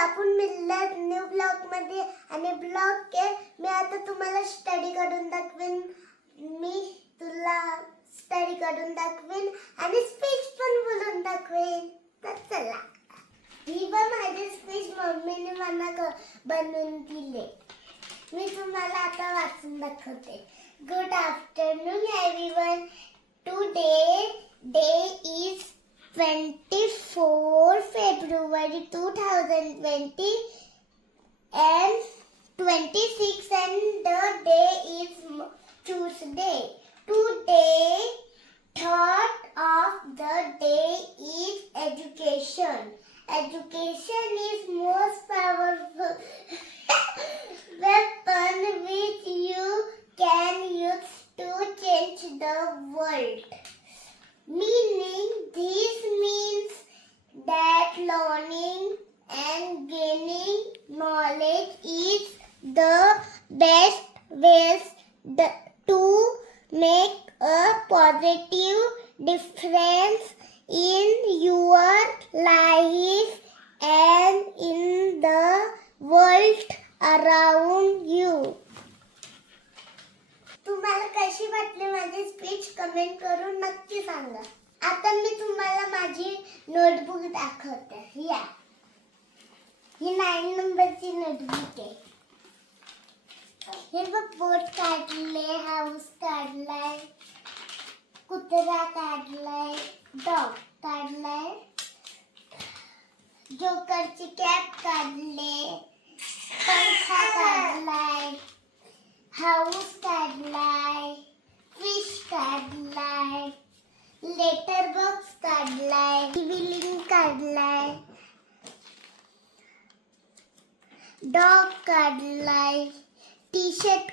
आपण मिळालात new blog मध्ये आणि ब्लॉग के मी आता तुम्हाला स्टडी करून दाखवेन. मी तुला स्टडी करून दाखवेन आणि स्पीच पण बोलून दाखवेन. तर चला, ही माझी स्पीच मम्मीने मला बनवून दिले. मी तुम्हाला आता वाचून दाखवते. Good afternoon everyone. Today is 24 February 2020 and 26 and the day is Tuesday. Today thought of the day is education. Education is most powerful weapon which you can use to change the world. Meaning, this means that learning and gaining knowledge is the best ways to make a positive difference in your life and in the world around you. तुम्हाला कशी वाटली माझी speech comment करून नक्की सांगा. आता मी तुम्हाला माझी नोटबुक दाखवते. या, ही 9 नंबरची नोटबुक आहे. हे बघ, बोट काढले, हाऊस काढलाय, कुत्रा काढलाय, डॉग काढलाय, जोकरची कॅप काढले, पंखा काढलाय, हाऊस काढलाय, फिश काढलाय, लेटर बॉक्स काढलाय, टिव्ही काढलाय, डॉग काढलाय, टी शर्ट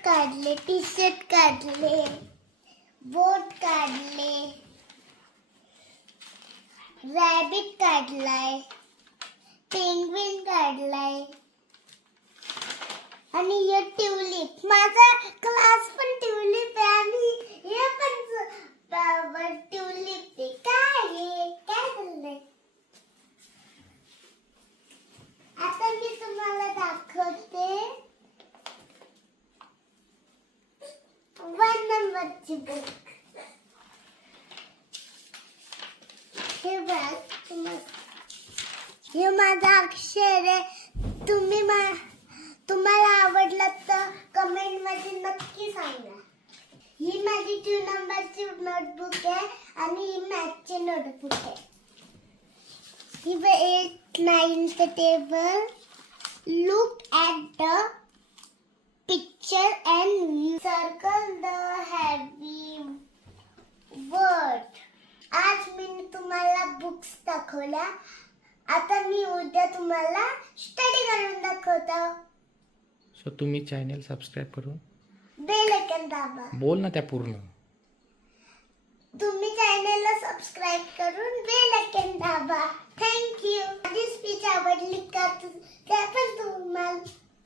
काढले, बोट काढले, रॅबिट काढलाय, पेंग्विन काढलाय आणि हे ट्यूलिप. माझा क्लास पण ट्यूलिप आहे आणि हे पण ट्यूलिप आहे. काय झालंय? आता मी तुम्हाला दाखवते 1 नंबरची बुक. हे बघ, हे माझा अक्षर आहे. तुम्हाला आवडलं तर कमेंट मध्ये नक्की सांगा. ही माझी 2 नंबरची नोटबुक आहे आणि ही मॅथची नोटबुक आहे. ही 8, 9th table. Look at the picture and circle the heavy word. आज मी तुम्हाला बुक्स दाखवल्या. आता मी उद्या तुम्हाला स्टडी करून दाखवतो. सो तुम्ही चॅनल सबस्क्राईब करून बेल आयकॉन दाबा. बोल ना त्या पूर्ण. तुम्ही चॅनलला सबस्क्राईब करून बेल आयकॉन दाबा. थँक्यू. माझी स्पीच आवडली का ते पण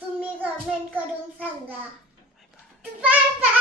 तुम्ही कमेंट करून सांगा. Bye bye.